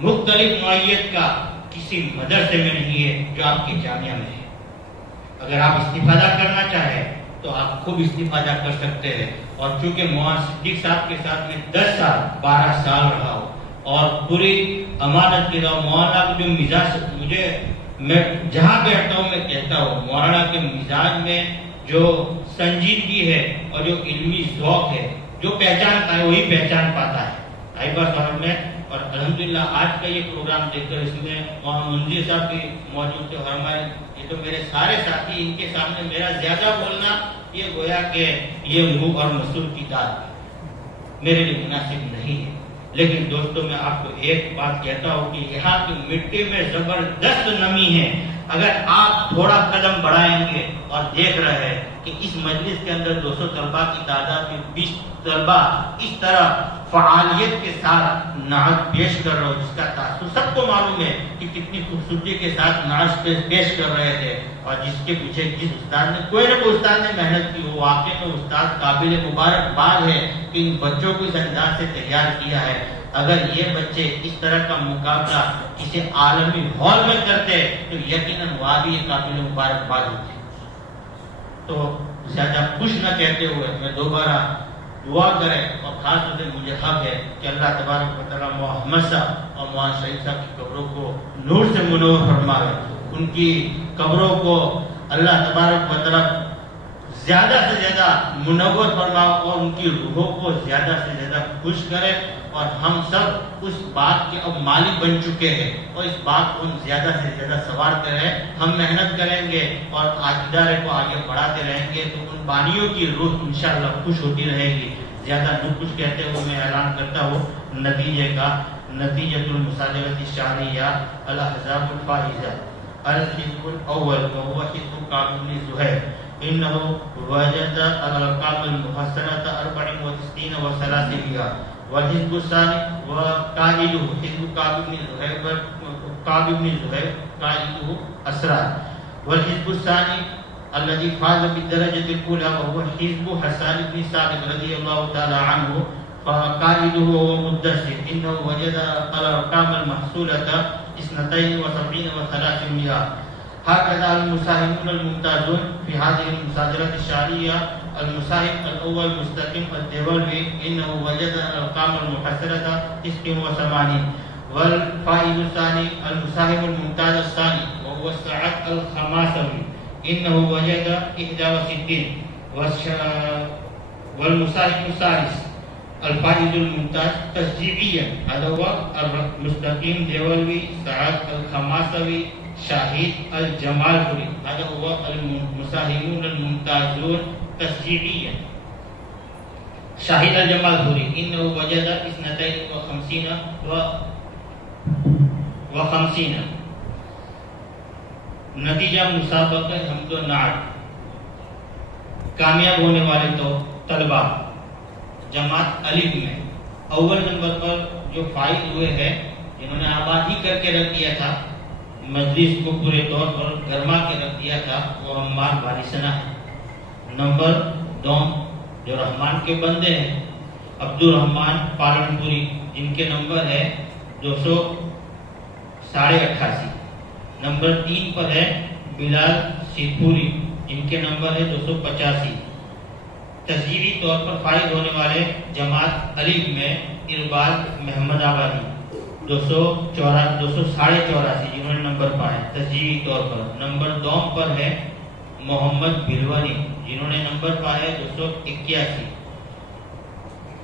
مختلف نوعیت کا کسی مدرسے میں نہیں ہے جو آپ کی جامعہ میں ہے. اگر آپ استفادہ کرنا چاہیں تو آپ خوب استفادہ کر سکتے ہیں. اور چونکہ مولانا صدیق صاحب کے ساتھ میں 10 سال 12 سال رہا ہوں اور پوری امانت کے رہا ہوں، مولانا کو جو مزاج میں جہاں بیٹھتا ہوں میں کہتا ہوں مولانا کے مزاج میں جو سنجیدگی ہے اور جو علمی ذوق ہے، جو پہچانتا ہے وہی پہچان پاتا ہے. آئیبا صاحب میں اور الحمدللہ آج کا یہ پروگرام دیکھ کر اس میں مولانا منذر صاحب بھی موجود تھے، اور ہمارے یہ تو میرے سارے ساتھی، ان کے سامنے میرا زیادہ بولنا یہ گویا کہ یہ منہ اور مسل کی بات میرے لیے مناسب نہیں ہے. لیکن دوستوں میں آپ کو ایک بات کہتا ہوں کہ یہاں کی مٹی میں زبردست نمی ہے. اگر آپ تھوڑا قدم بڑھائیں گے اور دیکھ رہے ہیں کہ اس مجلس کے اندر 200 طلبا کی تعداد میں 20 طلبا اس طرح فعالیت کے ساتھ نعت پیش کر رہے ہو، جس کا تاثر سب کو معلوم ہے کہ کتنی خوبصورتی کے ساتھ نعت پیش کر رہے تھے، اور جس کے پیچھے جس استاد نے کوئی نہ کوئی استاد نے محنت کی، وہ واقعی میں استاد قابل مبارکباد ہے کہ ان بچوں کو اس انداز سے تیار کیا ہے. اگر یہ بچے اس طرح کا مقابلہ کسی عالمی ہال میں کرتے تو یقیناً وہ بھی قابل مبارکباد ہوتے. تو زیادہ کچھ نہ کہتے ہوئے میں دوبارہ دعا کرے، اور خاص طور سے مجھے حق ہے کہ اللہ تبارک و تعالیٰ محمد صاحب اور مولانا شہید صاحب کی قبروں کو نور سے منور فرمائے، ان کی قبروں کو اللہ تبارک و تعالیٰ زیادہ سے زیادہ منور فرمائے اور ان کی روحوں کو زیادہ سے زیادہ خوش کرے. اور ہم سب اس بات کے اب مالک بن چکے ہیں اور اس بات کو ہم زیادہ سے زیادہ سوار کریں. ہم محنت کریں گے اور ادارے کو آگے بڑھاتے رہیں گے تو ان بانیوں کی روح انشاءاللہ خوش ہوتی رہے گی. زیادہ نہ کچھ کہتے ہوئے میں اعلان کرتا ہوں نتیجے کا. نتیجۃ المصادرۃ الشعریہ الاحزاب الفائزہ الحزب الاول وهو حزب كعب بن زهير انه وجد الارقام المحسنه 94 و300 والحزب الثاني وقائده حزب كعب بن زهير قائده اسرار. والحزب الثاني الذي فاز بالدرجة الأولى وهو حزب حسان بن ثابت رضي الله تعالى عنه فقائده وهو مدثر إنه وجد الأرقام المحصولة 72 و300. هكذا المساهمون الممتازون في هذه المصادرة الشعرية المساهم الأول مستقيم الدولي إنه وجد الأرقام المحصلة 89. والفائز الثاني المساهم الممتاز الثاني وهو السعد الخماسوي إنه وجد 61. والمساهم الثالث الفائز الممتاز تشجيعيا هذا هو المستقيم ديولوي سعد الخماسوي شاهد الجمال پوری، هذا هو المساهمون الممتازون تشجيعيا. شاهد الجمال پوری انه وجد 52 نتیجہ مسابقہ حمد و نعت کامیاب ہونے والے تو طلبہ جماعت الف میں اول نمبر پر جو فائز ہوئے ہیں، جنہوں نے آبادی کر کے رکھ دیا تھا، مجلس کو پورے طور پر گرما کے رکھ دیا تھا، وہ عمار بارسنا ہے. نمبر 2 جو رحمان کے بندے ہیں عبد الرحمان پالنپوری، جن کے نمبر ہے 288. نمبر 3 پر ہے بلال سیپوری، جن کے نمبر ہے 285. تشجیعی طور پر فائز ہونے والے جماعت الف میں ارباد محمد آبادی 284 جنہوں نے نمبر پائے تشجیعی طور پر. نمبر 2 پر ہے محمد بلوانی، جنہوں نے نمبر پائے 281.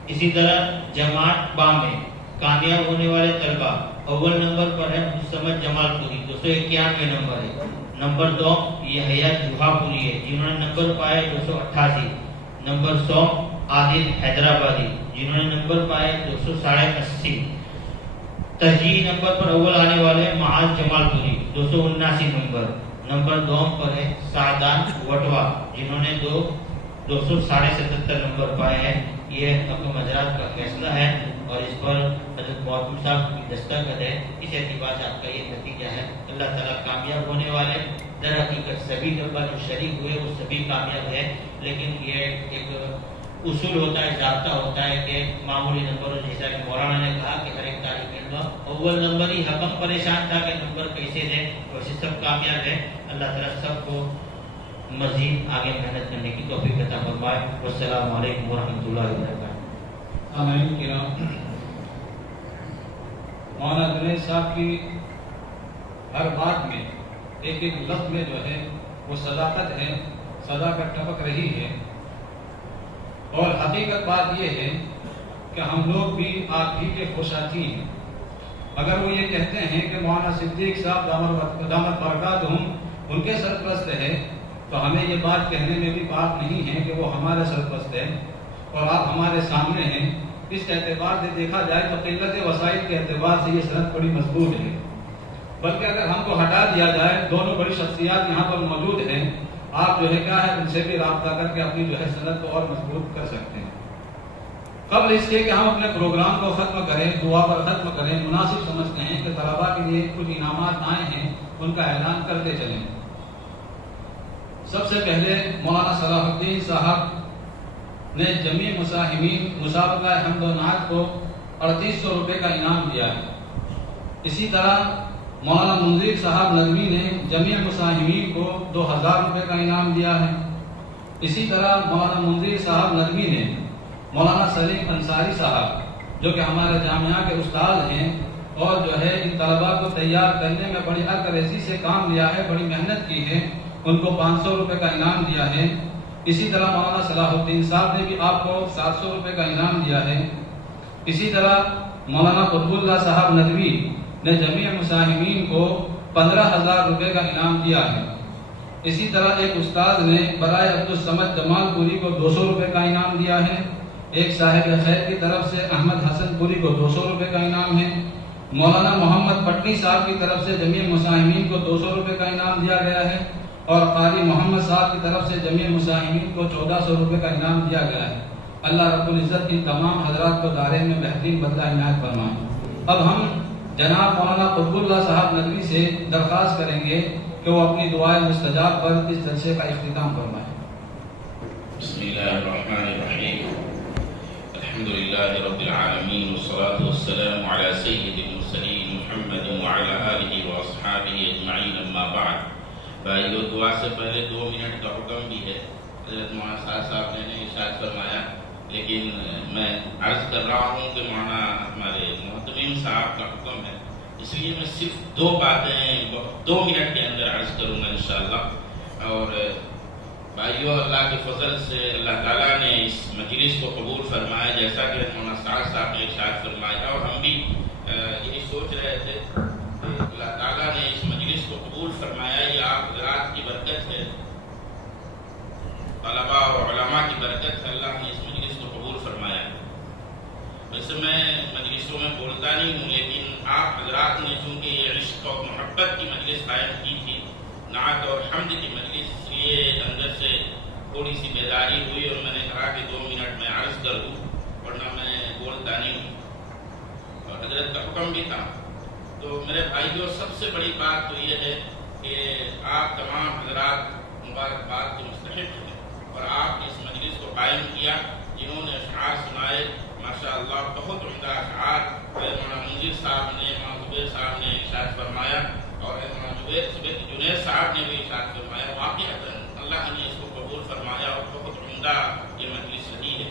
اسی طرح جماعت با میں کامیاب ہونے والے طلبہ اول نمبر پر ہے محمد جمال پوری 291 نمبر ہے. نمبر 2 یحییٰ جوہا پوری ہے، جنہوں نے نمبر پائے 288. نمبر 100 عادل حیدرآبادی، جنہوں نے نمبر پائے 280. تشجیعی نمبر پر اول آنے والے معاذ جمال پوری 279 نمبر. نمبر 2 پر ہے سعدان وٹوا، جنہوں نے 277 نمبر پائے ہیں. یہ حکم حضرات کا فیصلہ ہے اور اس پر حضرت محتم صاحب کی دستخط ہے. اس اعتبار سے آپ کا یہ نتیجہ ہے. اللہ تعالیٰ کامیاب ہونے والے در حقیقت سبھی طلبہ جو شریک ہوئے وہ سبھی کامیاب ہے، لیکن یہ ایک اصول ہوتا ہے، ضابطہ ہوتا ہے کہ معمولی نمبر، جیسا کہ مولانا نے کہا کہ ہر ایک طالب علم اول نمبر ہی حکم پریشان تھا کہ نمبر کیسے دیں، ویسے سب کامیاب ہے. اللہ تعالیٰ سب کو مزید آگے محنت کرنے کی توفیق عطا فرمائے. والسلام علیکم ورحمۃ اللہ وبرکاتہ. سامعین کرام، مولانا جنید صاحب کی ہر بات میں ایک ایک لفظ میں جو ہے وہ صداقت ہے، صداقت ٹپک رہی ہے. اور حقیقت بات یہ ہے کہ ہم لوگ بھی آپ ہی کے خوشاتی ہیں. اگر وہ یہ کہتے ہیں کہ مولانا صدیق صاحب دامت برکاتہم ان کے سرپرست ہے، تو ہمیں یہ بات کہنے میں بھی بات نہیں ہے کہ وہ ہمارے سرپرست ہے اور آپ ہمارے سامنے ہیں. اس اعتبار سے دیکھا جائے تو قلت وسائل کے اعتبار سے یہ سند بڑی مضبوط ہے. بلکہ اگر ہم کو ہٹا دیا جائے، دونوں بڑی شخصیات یہاں پر موجود ہیں، آپ جو ہے کیا ہے ان سے بھی رابطہ کر کے اپنی جو ہے سند کو اور مضبوط کر سکتے ہیں. قبل اس کے کہ ہم اپنے پروگرام کو ختم کریں، دعا پر ختم کریں، مناسب سمجھتے ہیں کہ طلباء کے لیے کچھ انعامات آئے ہیں، ان کا اعلان کرتے چلیں. سب سے پہلے مولانا صلاح الدین صاحب نے جمیع مساہمین مسابقہ حمد و نعت کو 3800 روپے کا انعام دیا ہے. اسی طرح مولانا منظر صاحب ندوی نے جمیع مساہمین کو 2000 روپے کا انعام دیا ہے. اسی طرح مولانا منظر صاحب ندوی نے مولانا سلیم انصاری صاحب جو کہ ہمارے جامعہ کے استاد ہیں اور جو ہے ان طلباء کو تیار کرنے میں بڑی عرقریزی سے کام لیا ہے، بڑی محنت کی ہے، ان کو 500 روپے کا انعام دیا ہے. اسی طرح مولانا صلاح الدین صاحب نے بھی آپ کو 700 روپے کا انعام دیا ہے. اسی طرح مولانا قطب اللہ صاحب ندوی نے جمیع مساہمین کو 15000 روپے کا انعام دیا ہے. اسی طرح ایک استاد نے برائے عبدالصمد جمال پوری کو 200 روپے کا انعام دیا ہے. ایک صاحب خیر کی طرف سے احمد حسن پوری کو 200 روپے کا انعام ہے. مولانا محمد پٹنی صاحب کی طرف سے جمیع مساہمین کو 200 روپے کا انعام دیا گیا ہے اور قاری محمد صاحب کی طرف سے جمیع مساہمین کو 1400 روپے کا انعام دیا گیا ہے. اللہ رب العزت ان تمام حضرات کو دارین میں بہترین بدلہ عنایت فرمائے. اب ہم جناب مولانا قطب اللہ صاحب ندوی سے درخواست کریں گے کہ وہ اپنی دعائیں مستجاب پر اس جلسے کا اختتام فرمائیں. بسم اللہ الرحمن الرحیم. الحمد للہ رب العالمین والصلاة والسلام علی سید المرسلین محمد وعلی آلہ واصحابہ اجمعین. اما بعد، بھائیو دعا سے پہلے 2 منٹ کا حکم بھی ہے. حضرت مولانا صاحب نے ارشاد فرمایا، لیکن میں عرض کر رہا ہوں کہ مولانا ہمارے محتمیم صاحب کا حکم ہے، اس لیے میں صرف 2 باتیں 2 منٹ کے اندر عرض کروں گا انشاءاللہ. اور بھائیو، اللہ کے فضل سے اللہ تعالیٰ نے اس مجلس کو قبول فرمایا، جیسا کہ مولانا صاحب نے ارشاد فرمایا، اور ہم بھی یہی سوچ رہے تھے کہ اللہ تعالیٰ نے اس مجلس کو قبول طلباء اور علماء کی برکت سے اللہ نے اس مجلس کو قبول فرمایا ہے۔ ویسے میں مجلسوں میں بولتا نہیں ہوں، لیکن آپ حضرات نے چونکہ یہ عشق اور محبت کی مجلس قائم کی تھی، نعت اور حمد کی مجلس، اس لیے اندر سے تھوڑی سی بیداری ہوئی اور میں نے کہا کہ 2 منٹ میں عرض کر دوں، ورنہ میں بولتا نہیں ہوں، اور حضرت کا حکم بھی تھا۔ تو میرے بھائیوں، سب سے بڑی بات تو یہ ہے کہ آپ تمام حضرات مبارکباد کے مستحق ہیں، اور آپ نے اس مجلس کو قائم کیا۔ جنہوں نے اشعار سنائے ماشاءاللہ بہت عمدہ اشعار مولانا منذر صاحب نے، مولانا زبیر صاحب نے ارشاد فرمایا، اور مولانا جنید صاحب نے بھی ارشاد فرمایا۔ واقعہ اللہ نے اس کو قبول فرمایا اور بہت عمدہ یہ مجلس رہی ہے۔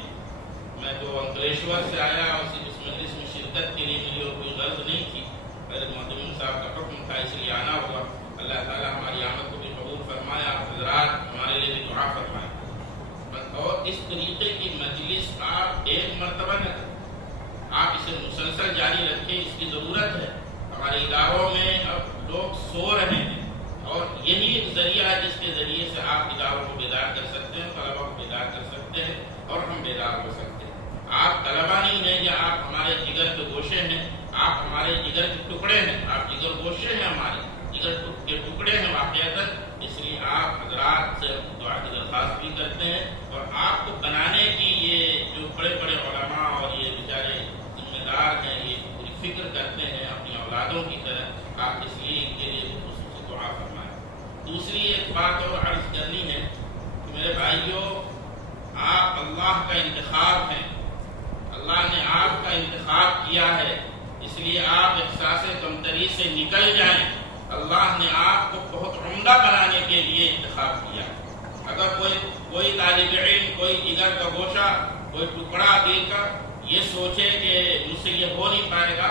میں تو انکلیشور سے آیا اور اس مجلس میں شرکت کے لیے میری اور کوئی غرض نہیں تھی، معتمین صاحب کا حکم تھا اس لیے آنا ہوا۔ اللہ تعالیٰ ہماری آمد کو بھی قبول فرمایا، حضرات ہمارے لیے بھی دعا فرمائے، اور اس طریقے کی مجلس آپ ایک مرتبہ نہ کریں، آپ اسے مسلسل جاری رکھیں، اس کی ضرورت ہے۔ ہمارے اداروں میں اب لوگ سو رہے ہیں، اور یہی ایک ذریعہ ہے جس کے ذریعے سے آپ اداروں کو بیدار کر سکتے ہیں، طلبا کو بیدار کر سکتے ہیں، اور ہم بیدار ہو سکتے ہیں۔ آپ طلبا نہیں ہیں یا آپ ہمارے جگر کے گوشے ہیں، آپ ہمارے جگر کے ٹکڑے ہیں، آپ جگر گوشے ہیں، ہمارے جگر کے ٹکڑے ہیں واقعتاً۔ اس لیے آپ حضرات سے دعا کی درخواست بھی کرتے ہیں، اور آپ کو بنانے کی یہ جو بڑے بڑے علماء اور یہ بیچارے ذمہ دار ہیں، یہ پوری فکر کرتے ہیں اپنی اولادوں کی طرح، آپ اس لیے ان کے لیے خصوصی دعا فرمائیں۔ دوسری ایک بات اور عرض کرنی ہے کہ میرے بھائیوں، آپ اللہ کا انتخاب ہیں، اللہ نے آپ کا انتخاب کیا ہے، اس لیے آپ احساس کمتری سے نکل جائیں۔ اللہ نے آپ کو بہت عمدہ بنانے کے لیے انتخاب کیا۔ اگر کوئی طالب علم، کوئی جگر کا گوشہ، کوئی ٹکڑا دل کا یہ سوچے کہ مجھ سے یہ ہو نہیں پائے گا،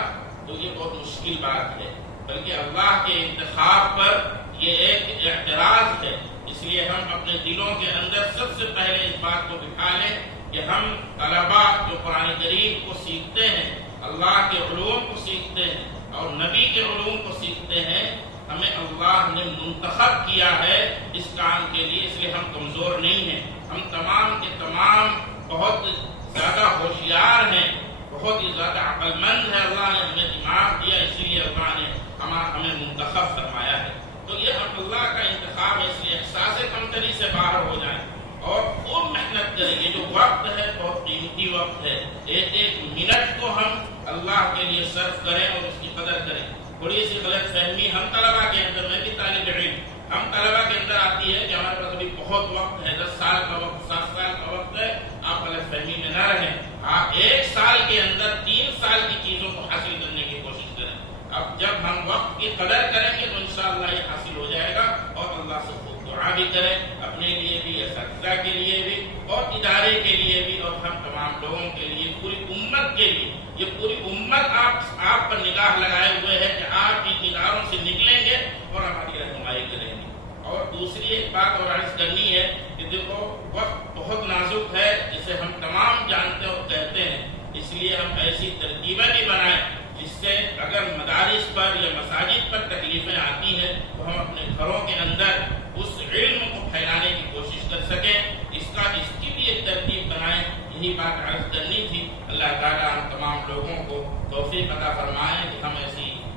تو یہ بہت مشکل بات ہے، بلکہ اللہ کے انتخاب پر یہ ایک اعتراض ہے۔ اس لیے ہم اپنے دلوں کے اندر سب سے پہلے اس بات کو بٹھا لیں کہ ہم طلبا جو قرآن کریم کو سیکھتے ہیں، اللہ کے علوم کو سیکھتے ہیں اور نبی کے علوم کو سیکھتے ہیں، ہمیں اللہ نے منتخب کیا ہے اس کام کے لیے، اس لیے ہم کمزور نہیں ہیں، ہم تمام کے تمام بہت زیادہ ہوشیار ہیں، بہت ہی زیادہ عقل مند ہے۔ اللہ نے ہمیں دماغ دیا، اسی لیے اللہ نے ہمیں منتخب فرمایا ہے۔ تو یہ اللہ کا انتخاب ہے، اس لیے احساس کمتری سے باہر ہو جائیں اور خوب محنت کریں۔ یہ جو وقت ہے بہت قیمتی وقت ہے، ایک ایک منٹ کو ہم اللہ کے لیے صرف کریں اور اس کی قدر کریں۔ تھوڑی سی غلط فہمی ہم طلبا کے اندر، میں بھی طالب علم، ہم طلبا کے اندر آتی ہے کہ ہمارے پاس ابھی بہت وقت ہے، 10 سال کا وقت، 7 سال کا وقت ہے، آپ غلط فہمی میں نہ رہیں۔ آپ 1 سال کے اندر 3 سال کی چیزوں کو حاصل کرنے کی کوشش کریں۔ اب جب ہم وقت کی قدر کریں گے تو انشاءاللہ یہ حاصل ہو جائے گا، اور اللہ سے خوب دعا بھی کریں، اپنے لیے بھی، اساتذہ کے لیے بھی، اور ادارے کے لیے بھی، اور ہم تمام لوگوں کے لیے، پوری امت کے لیے۔ یہ پوری امت آپ پر نگاہ لگائے ہوئے ہے کہ آپ ان اداروں سے نکلیں گے اور ہماری رہنمائی کریں گے۔ اور دوسری ایک بات اور عرض کرنی ہے کہ دیکھو، وقت بہت نازک ہے، جسے ہم تمام جانتے اور کہتے ہیں، اس لیے ہم ایسی ترتیبیں بھی بنائیں جس سے اگر مدارس پر یا مساجد پر تکلیفیں آتی ہیں تو ہم اپنے گھروں کے اندر اس علم کو پھیلانے کی کوشش کر سکیں۔ اس کی بھی ایک ترتیب بنائیں۔ یہی بات عرض کرنی تھی۔ اللہ تعالیٰ ہم تمام لوگوں کو توفیق عطا فرمائیں کہ ہم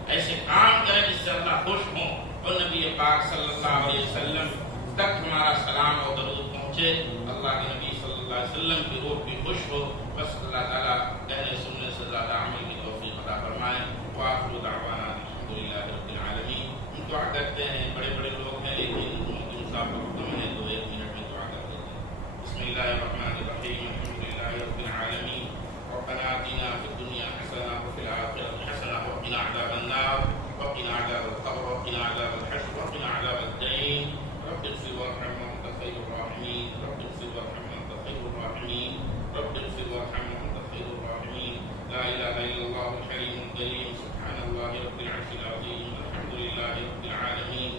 ایسے کام کریں جس سے اللہ خوش ہوں، اور نبی پاک صلی اللہ علیہ وسلم تک ہمارا سلام اور درود پہنچے، اللہ کے نبی صلی اللہ علیہ وسلم کی روح بھی خوش ہو۔ بس اللہ تعالیٰ کہنے سننے سے زیادہ عمل کی توفیق عطا فرمائیں۔ وآخر دعوانا الحمدللہ رب العالمین۔ ہم دعا کرتے ہیں، بڑے بڑے لوگ ہیں لیکن صاحب کا حکم ہے تو 1 منٹ میں دعا کر دیتے ہیں۔ بسم اللہ الرحمن الرحیم، الحمدللہ رب العالمین، ربنا آتنا فی الدنیا حسنہ وفی الآخرۃ حسنہ وقنا عذاب النار وقنا عذاب القبر وقنا عذاب الحشر وقنا عذاب الدین، رب اغفر وارحم وانت خیر الراحمین، رب اغفر وارحم وانت خیر الراحمین، رب اغفر وارحم وانت خیر الراحمین۔ لا الہ الا اللہ الحلیم الکریم، سبحان اللہ رب العرش العظیم، الحمدللہ رب العالمین۔